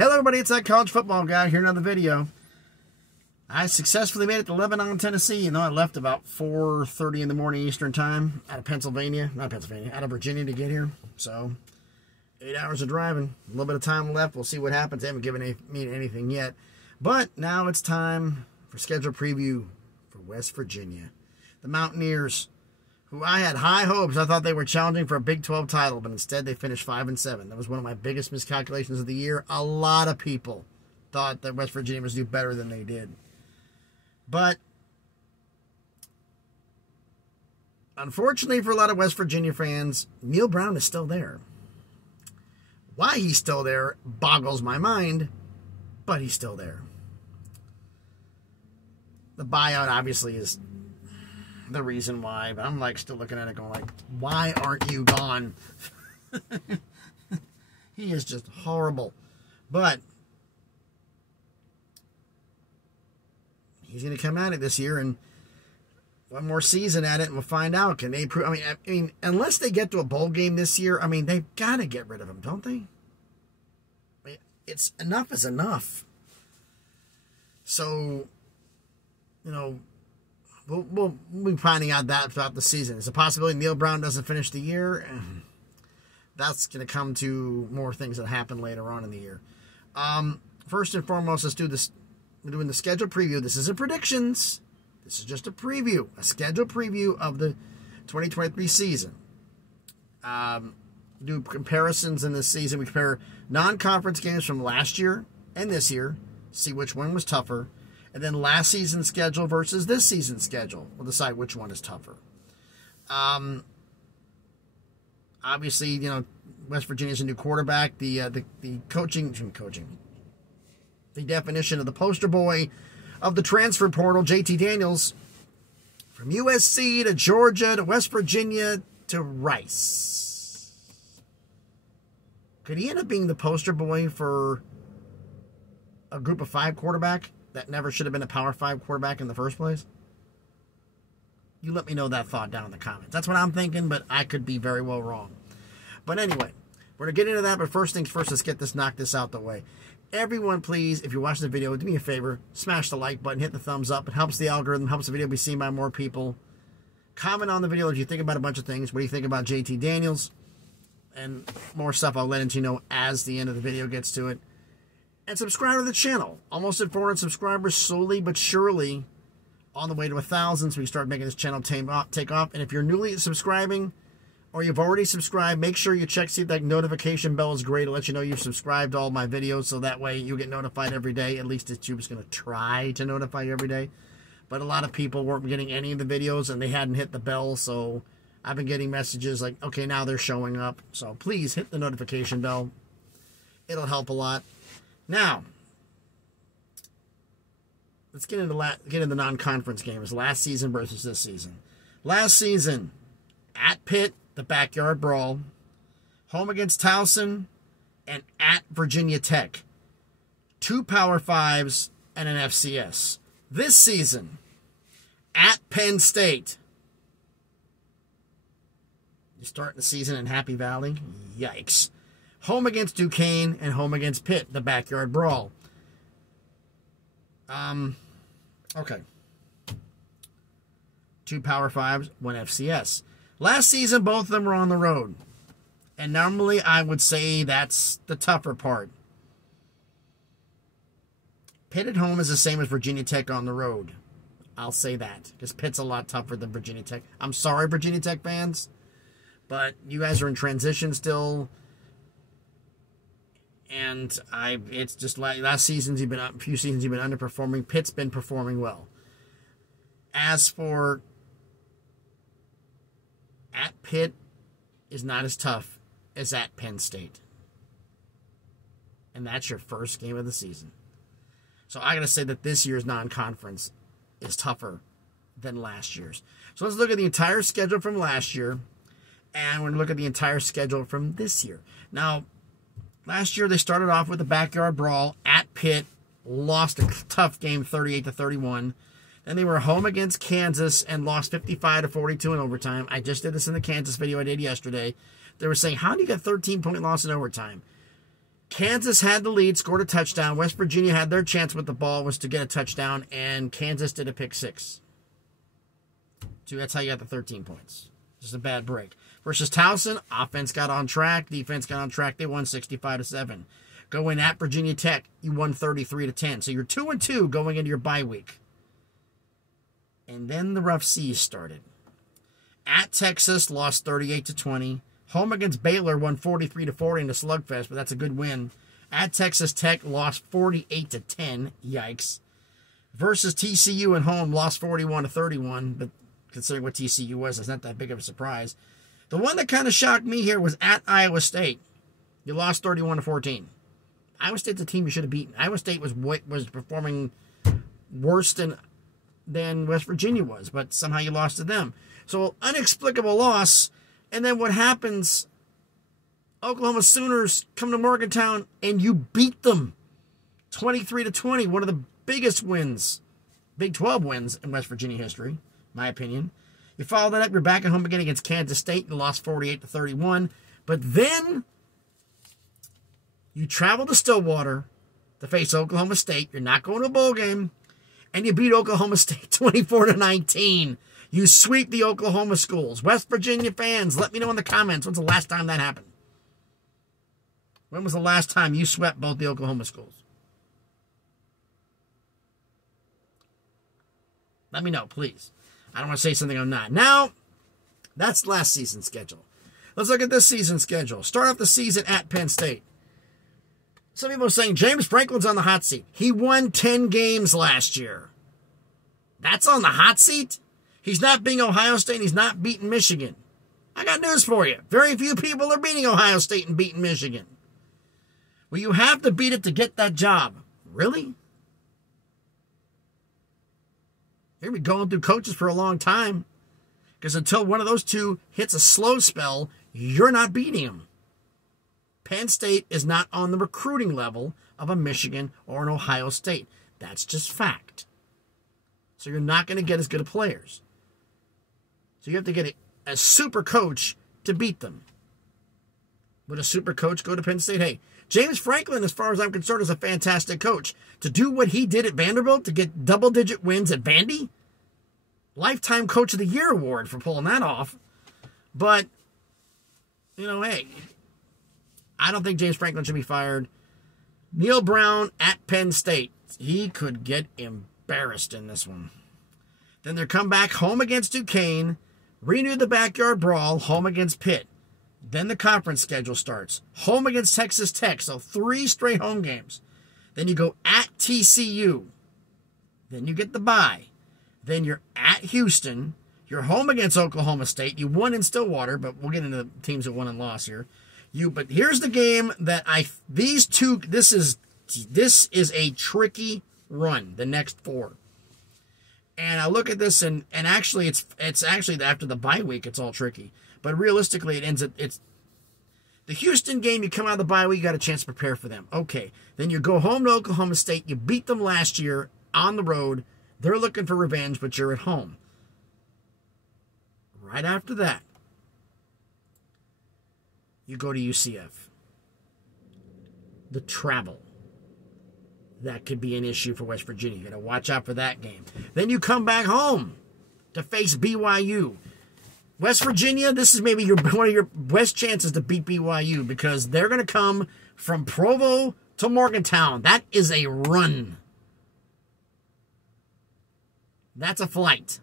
Hello everybody, it's that college football guy here, another video. I successfully made it to Lebanon, Tennessee. You know, I left about 4:30 in the morning Eastern time out of out of Virginia to get here. So, 8 hours of driving, a little bit of time left. We'll see what happens. They haven't given me anything yet. But now it's time for schedule preview for West Virginia. The Mountaineers, who I had high hopes. I thought they were challenging for a Big 12 title, but instead they finished 5-7. That was one of my biggest miscalculations of the year. A lot of people thought that West Virginia was do better than they did. But unfortunately for a lot of West Virginia fans, Neil Brown is still there. Why he's still there boggles my mind, but he's still there. The buyout obviously is the reason why, but I'm like still looking at it going like, why aren't you gone? He is just horrible. But he's going to come at it this year, and one more season at it, and we'll find out. Can they prove? I mean, unless they get to a bowl game this year, I mean, they've got to get rid of him, don't they? I mean, it's enough is enough. So, you know, we'll be finding out that throughout the season. It's a possibility Neil Brown doesn't finish the year. That's going to come to more things that happen later on in the year. First and foremost, let's do this. We're doing the schedule preview. This isn't predictions. This is just a preview, a schedule preview of the 2023 season. Do comparisons in this season. We compare non-conference games from last year and this year, see which one was tougher, and then last season's schedule versus this season's schedule. We'll decide which one is tougher. Obviously, you know, West Virginia's a new quarterback. The definition of the poster boy of the transfer portal, JT Daniels, from USC to Georgia to West Virginia to Rice. Could he end up being the poster boy for a group of 5 quarterback that never should have been a Power 5 quarterback in the first place? You let me know that thought down in the comments. That's what I'm thinking, but I could be very well wrong. But anyway, we're going to get into that, but first things first, let's knock this out the way. Everyone, please, if you're watching the video, do me a favor, smash the like button, hit the thumbs up. It helps the algorithm, helps the video be seen by more people. Comment on the video if you think about a bunch of things. What do you think about JT Daniels? And more stuff I'll let you know as the end of the video gets to it. And subscribe to the channel. Almost at 400 subscribers, slowly but surely on the way to 1,000, so we can start making this channel take off. And if you're newly subscribing, or you've already subscribed, make sure you check, see if that notification bell is great to let you know you've subscribed to all my videos, so that way you get notified every day. At least YouTube's going to try to notify you every day. But a lot of people weren't getting any of the videos, and they hadn't hit the bell, so I've been getting messages like, okay, now they're showing up. So please hit the notification bell. It'll help a lot. Now, let's get into non-conference games. Last season versus this season. Last season, at Pitt, the backyard brawl, home against Towson, and at Virginia Tech. 2 Power 5s and an FCS. This season, at Penn State. You starting the season in Happy Valley? Yikes. Home against Duquesne and home against Pitt, the backyard brawl. Okay. 2 Power 5s, 1 FCS. Last season, both of them were on the road. And normally, I would say that's the tougher part. Pitt at home is the same as Virginia Tech on the road. I'll say that. Because Pitt's a lot tougher than Virginia Tech. I'm sorry, Virginia Tech fans. But you guys are in transition still. And it's just like last season's a few seasons you've been underperforming. Pitt's been performing well. As for at Pitt is not as tough as at Penn State. And that's your first game of the season. So I got to say that this year's non-conference is tougher than last year's. So let's look at the entire schedule from last year. And we're going to look at the entire schedule from this year. Now, last year they started off with a backyard brawl at Pitt. Lost a tough game 38-31. Then they were home against Kansas and lost 55-42 in overtime. I just did this in the Kansas video I did yesterday. They were saying, how do you get a 13-point loss in overtime? Kansas had the lead, scored a touchdown. West Virginia had their chance with the ball, was to get a touchdown, and Kansas did a pick six. So that's how you got the 13 points. Just a bad break. Versus Towson, offense got on track, defense got on track. They won 65-7. Going at Virginia Tech, you won 33-10. So you're 2-2 going into your bye week. And then the rough seas started. At Texas, lost 38-20. Home against Baylor, won 43-40 in the slugfest, but that's a good win. At Texas Tech, lost 48-10. Yikes. Versus TCU at home, lost 41-31, but considering what TCU was, it's not that big of a surprise. The one that kind of shocked me here was at Iowa State. You lost 31-14. Iowa State's a team you should have beaten. Iowa State was performing worse than West Virginia was, but somehow you lost to them. So, inexplicable loss. And then what happens? Oklahoma Sooners come to Morgantown and you beat them 23-20. One of the biggest wins, Big 12 wins in West Virginia history, my opinion. You follow that up, you're back at home again against Kansas State. You lost 48-31. But then you travel to Stillwater to face Oklahoma State. You're not going to a bowl game. And you beat Oklahoma State 24-19. You sweep the Oklahoma schools. West Virginia fans, let me know in the comments, when's the last time that happened? When was the last time you swept both the Oklahoma schools? Let me know, please. I don't want to say something I'm not. Now, that's last season's schedule. Let's look at this season's schedule. Start off the season at Penn State. Some people are saying James Franklin's on the hot seat. He won 10 games last year. That's on the hot seat? He's not beating Ohio State and he's not beating Michigan. I got news for you. Very few people are beating Ohio State and beating Michigan. Well, you have to beat it to get that job. Really? You're going to be going through coaches for a long time. Because until one of those two hits a slow spell, you're not beating them. Penn State is not on the recruiting level of a Michigan or an Ohio State. That's just fact. So you're not going to get as good of players. So you have to get a super coach to beat them. Would a super coach go to Penn State? Hey, James Franklin, as far as I'm concerned, is a fantastic coach. To do what he did at Vanderbilt, to get double-digit wins at Vandy, Lifetime Coach of the Year award for pulling that off. But, hey, I don't think James Franklin should be fired. Neil Brown at Penn State. He could get embarrassed in this one. Then they come back home against Duquesne, renew the backyard brawl, home against Pitt. Then the conference schedule starts. Home against Texas Tech, so 3 straight home games. Then you go at TCU. Then you get the bye. Then you're at Houston. You're home against Oklahoma State. You won in Stillwater, but we'll get into the teams that won and lost here. But here's the game that this is a tricky run, the next 4. And I look at this, and actually, it's actually after the bye week, it's all tricky. But realistically, it's the Houston game. You come out of the bye week, you got a chance to prepare for them. Okay, then you go home to Oklahoma State. You beat them last year on the road. They're looking for revenge, but you're at home. Right after that, you go to UCF. The travel. That could be an issue for West Virginia. You got to watch out for that game. Then you come back home to face BYU. West Virginia, this is maybe one of your best chances to beat BYU because they're going to come from Provo to Morgantown. That is a run. That's a flight.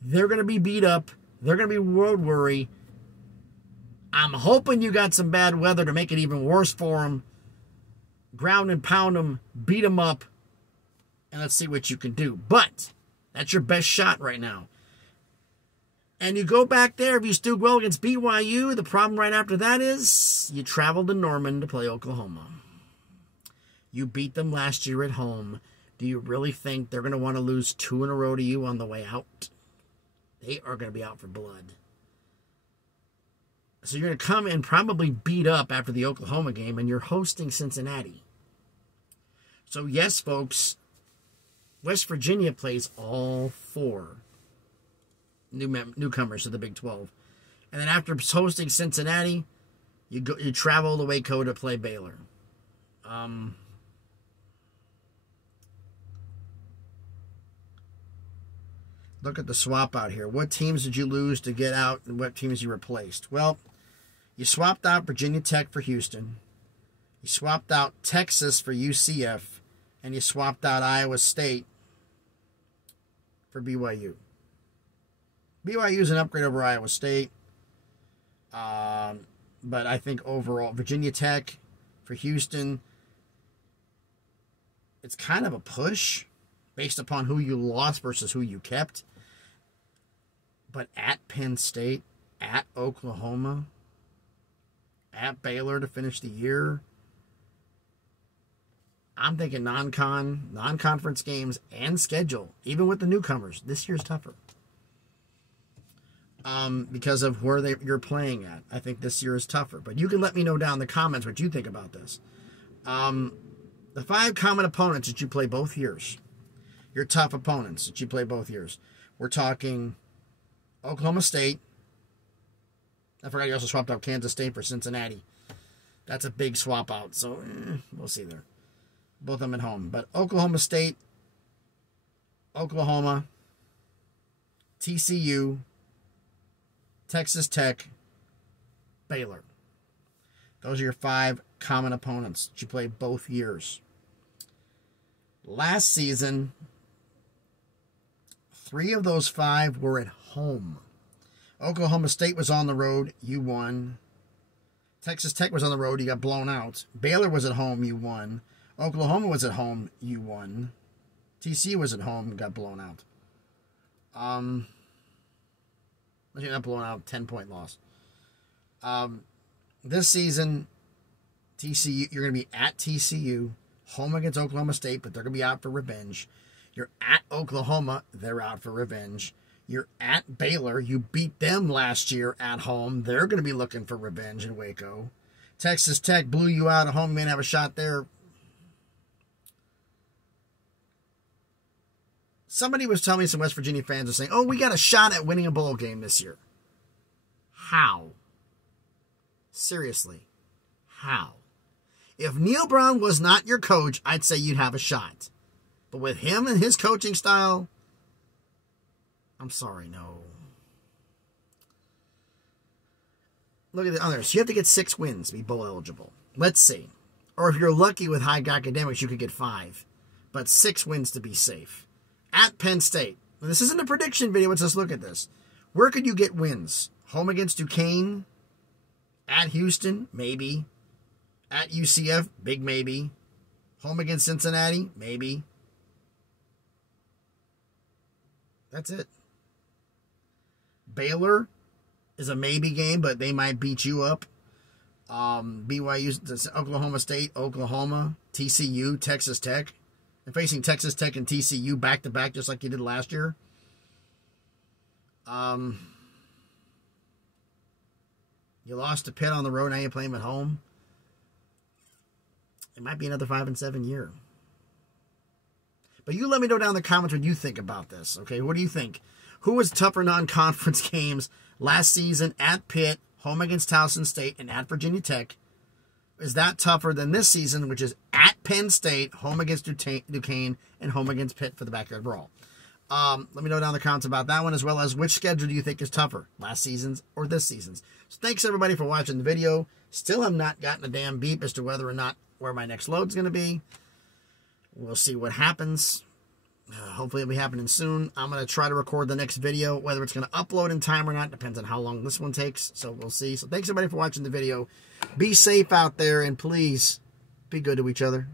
They're going to be beat up. They're going to be road worry. I'm hoping you got some bad weather to make it even worse for them. Ground and pound them, beat them up, and let's see what you can do. But that's your best shot right now. And you go back there, if you do well against BYU, the problem right after that is you travel to Norman to play Oklahoma. You beat them last year at home. Do you really think they're going to want to lose 2 in a row to you on the way out? They are going to be out for blood. So you're going to come and probably beat up after the Oklahoma game, and you're hosting Cincinnati. So yes, folks, West Virginia plays all 4 newcomers to the Big 12. And then after hosting Cincinnati, You travel to Waco to play Baylor. Look at the swap out here. What teams did you lose to get out, and what teams you replaced? Well, you swapped out Virginia Tech for Houston. You swapped out Texas for UCF. And you swapped out Iowa State for BYU. BYU is an upgrade over Iowa State. But I think overall, Virginia Tech for Houston, it's kind of a push based upon who you lost versus who you kept. But at Penn State, at Oklahoma, at Baylor to finish the year, I'm thinking non-conference games and schedule, even with the newcomers, this year's tougher. Because of where you're playing at. I think this year is tougher. But you can let me know down in the comments what you think about this. The 5 common opponents that you play both years. Your tough opponents that you play both years. We're talking Oklahoma State. I forgot you also swapped out Kansas State for Cincinnati. That's a big swap out. So we'll see there. Both of them at home. But Oklahoma State, Oklahoma, TCU, Texas Tech, Baylor. Those are your 5 common opponents that you play both years. Last season, 3 of those 5 were at home. Oklahoma State was on the road, you won. Texas Tech was on the road, you got blown out. Baylor was at home, you won. Oklahoma was at home, you won. TCU was at home, got blown out. You're not blowing out, 10-point loss. This season, TCU, you're going to be at TCU, home against Oklahoma State, but they're going to be out for revenge. You're at Oklahoma, they're out for revenge. You're at Baylor, you beat them last year at home. They're going to be looking for revenge in Waco. Texas Tech blew you out at home, you may have a shot there. Somebody was telling me, some West Virginia fans were saying, oh, we got a shot at winning a bowl game this year. How? Seriously. How? If Neil Brown was not your coach, I'd say you'd have a shot. But with him and his coaching style, I'm sorry, no. Look at the others. You have to get 6 wins to be bowl eligible. Let's see. Or if you're lucky with high academics, you could get 5. But 6 wins to be safe. At Penn State. This isn't a prediction video. Let's just look at this. Where could you get wins? Home against Duquesne? At Houston? Maybe. At UCF? Big maybe. Home against Cincinnati? Maybe. That's it. Baylor is a maybe game, but they might beat you up. BYU, Oklahoma State, Oklahoma, TCU, Texas Tech. And facing Texas Tech and TCU back-to-back just like you did last year. You lost to Pitt on the road, now you play them at home. It might be another 5-7 year. But you let me know down in the comments what you think about this, okay? What do you think? Who was tougher non-conference games last season at Pitt, home against Towson State, and at Virginia Tech? Is that tougher than this season, which is at Penn State, home against Duquesne, and home against Pitt for the backyard brawl? Let me know down in the comments about that one, as well as which schedule do you think is tougher, last season's or this season's. So thanks, everybody, for watching the video. Still have not gotten a damn beep as to whether or not where my next load is going to be. We'll see what happens. Hopefully it'll be happening soon. I'm going to try to record the next video. Whether it's going to upload in time or not depends on how long this one takes. So we'll see. So thanks, everybody, for watching the video. Be safe out there, and please be good to each other.